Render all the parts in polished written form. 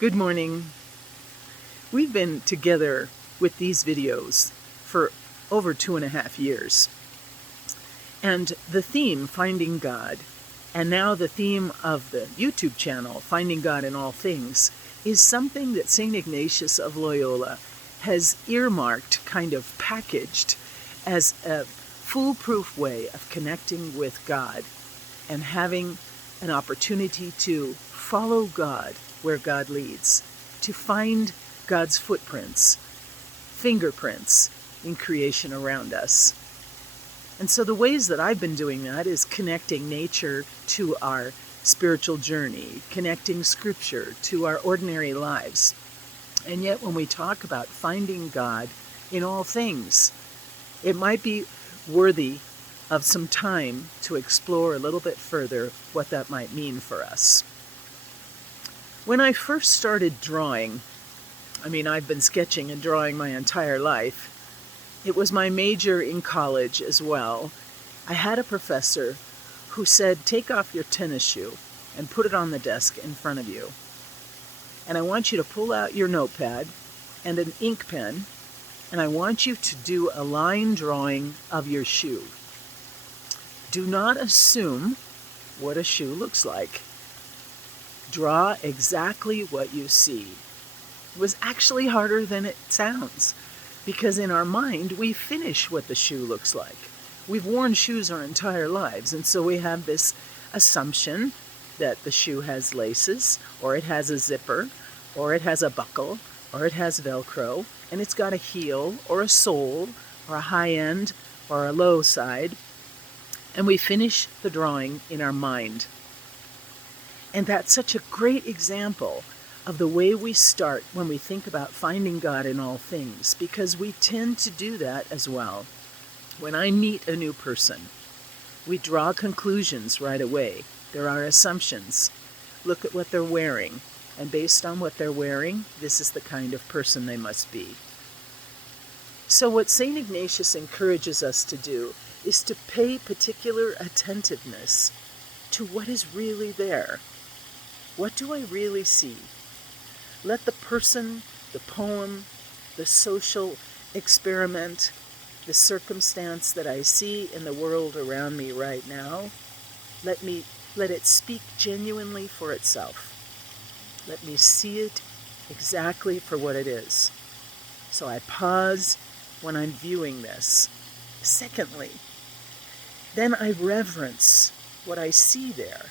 Good morning. We've been together with these videos for over 2.5 years. And the theme, Finding God, and now the theme of the YouTube channel, Finding God in All Things, is something that St. Ignatius of Loyola has earmarked, kind of packaged, as a foolproof way of connecting with God and having an opportunity to follow God where God leads, to find God's footprints, fingerprints in creation around us. And so the ways that I've been doing that is connecting nature to our spiritual journey, connecting scripture to our ordinary lives. And yet when we talk about finding God in all things, it might be worthy of some time to explore a little bit further what that might mean for us. When I first started drawing, I've been sketching and drawing my entire life. It was my major in college as well. I had a professor who said, take off your tennis shoe and put it on the desk in front of you. And I want you to pull out your notepad and an ink pen, and I want you to do a line drawing of your shoe. Do not assume what a shoe looks like. Draw exactly what you see. It was actually harder than it sounds, because in our mind we finish what the shoe looks like. We've worn shoes our entire lives, and so we have this assumption that the shoe has laces, or it has a zipper, or it has a buckle, or it has Velcro, and it's got a heel, or a sole, or a high end, or a low side, and we finish the drawing in our mind. And that's such a great example of the way we start when we think about finding God in all things, because we tend to do that as well. When I meet a new person, we draw conclusions right away. There are assumptions. Look at what they're wearing, and based on what they're wearing, this is the kind of person they must be. So what St. Ignatius encourages us to do is to pay particular attentiveness to what is really there. What do I really see? Let the person, the poem, the social experiment, the circumstance that I see in the world around me right now, let it speak genuinely for itself. Let me see it exactly for what it is. So I pause when I'm viewing this. Secondly, then I reverence what I see there.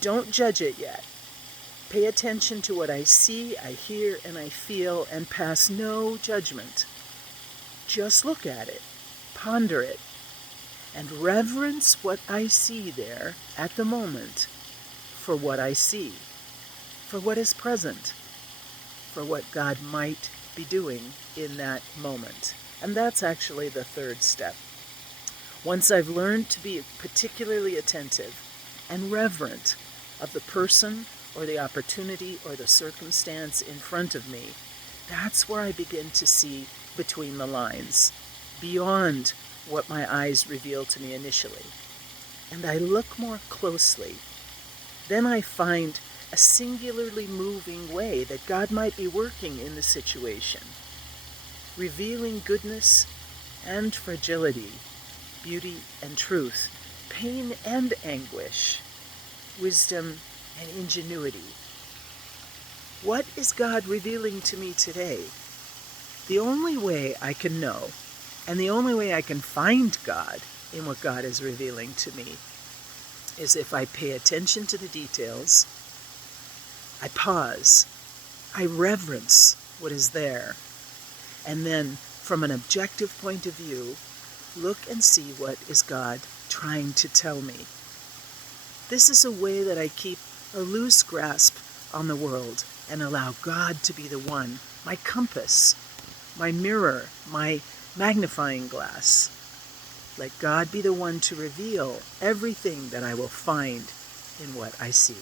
Don't judge it yet. Pay attention to what I see, I hear, and I feel, and pass no judgment. Just look at it, ponder it, and reverence what I see there at the moment for what I see, for what is present, for what God might be doing in that moment. And that's actually the third step. Once I've learned to be particularly attentive and reverent of the person or the opportunity or the circumstance in front of me, that's where I begin to see between the lines, beyond what my eyes reveal to me initially. And I look more closely. Then I find a singularly moving way that God might be working in the situation, revealing goodness and fragility, beauty and truth, pain and anguish, wisdom and ingenuity. What is God revealing to me today? The only way I can know, and the only way I can find God in what God is revealing to me, is if I pay attention to the details, I pause, I reverence what is there, and then, from an objective point of view, look and see what is God trying to tell me. This is a way that I keep a loose grasp on the world and allow God to be the one, my compass, my mirror, my magnifying glass. Let God be the one to reveal everything that I will find in what I see.